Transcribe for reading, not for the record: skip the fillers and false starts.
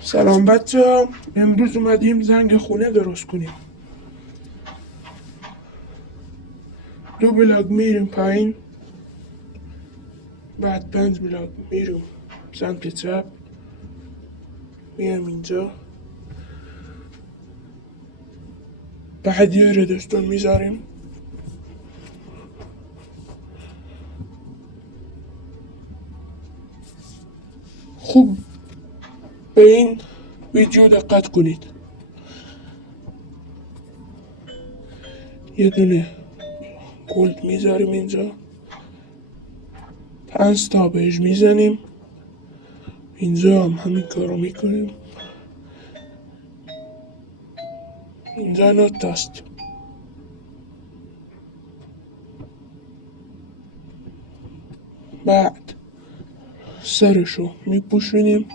سلام بچه، امروز اومدیم زنگ خونه درست کنیم. 2 بلاک میریم پایین، بعد 5 بلاک میریم سمت چپ، میام اینجا، بعد یه ردستون میذاریم، خوب به این ویدیو دقت کنید. یه دونه گلد میذاریم اینجا، 5 تا بهش میزنیم، اینجا هم همین کارو میکنیم، اینجا نوت است، بعد سرشو میپوشونیم،